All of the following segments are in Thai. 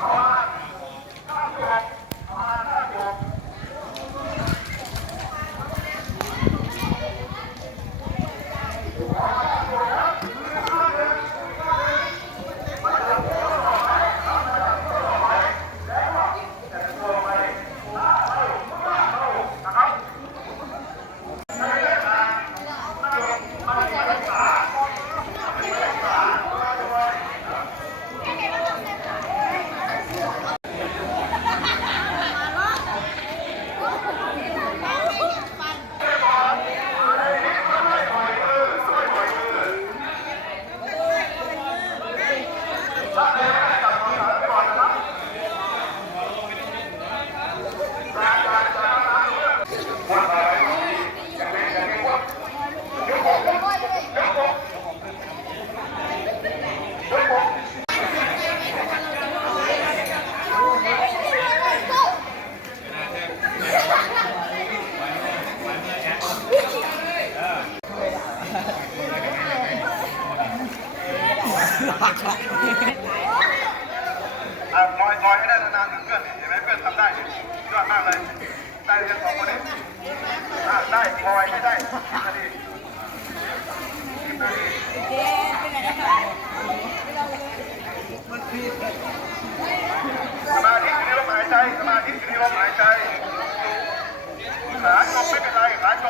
Come on. อะลอยลอยให้ได้นานๆถึงเพื่อนเห็นไหมเพื่อนทำได้ยอดมากเลย ได้เรียนสองคนนี้อะได้ลอยให้ได้นาทีสมาธิอยู่ในลมหายใจ สมาธิอยู่ในลมหายใจ ขาจมไม่เป็นไร ขาจม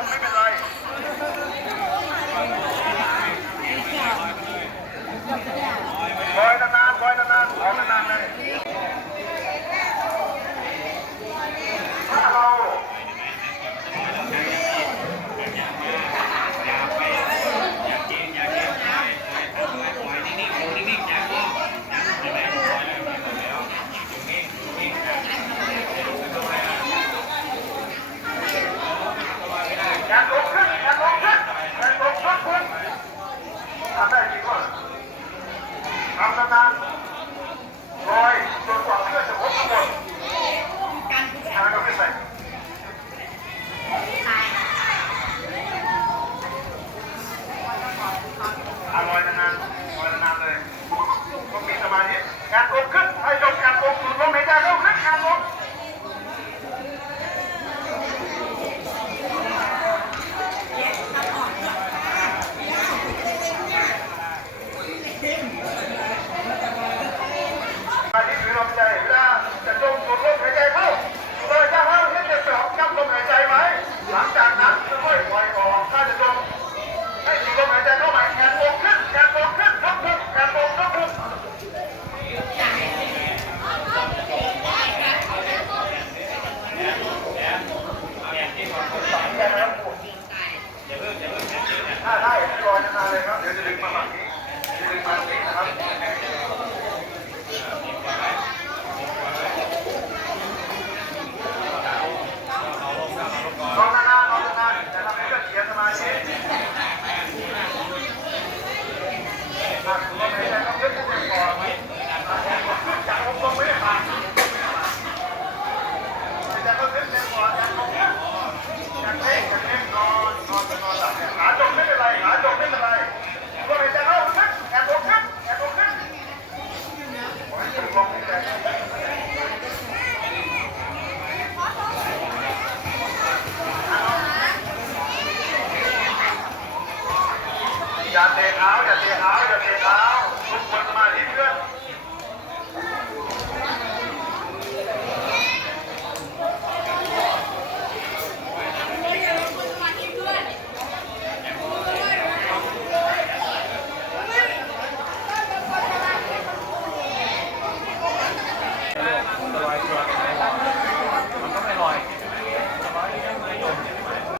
การตกขึ้นให้ยกการตกสูงลงในใจเร็วขึ้นการตกไปที่ถือลมใจ Yeah, yeah. อย่าเตะเท้าอย่าเตะเท้าอย่าเตะเท้า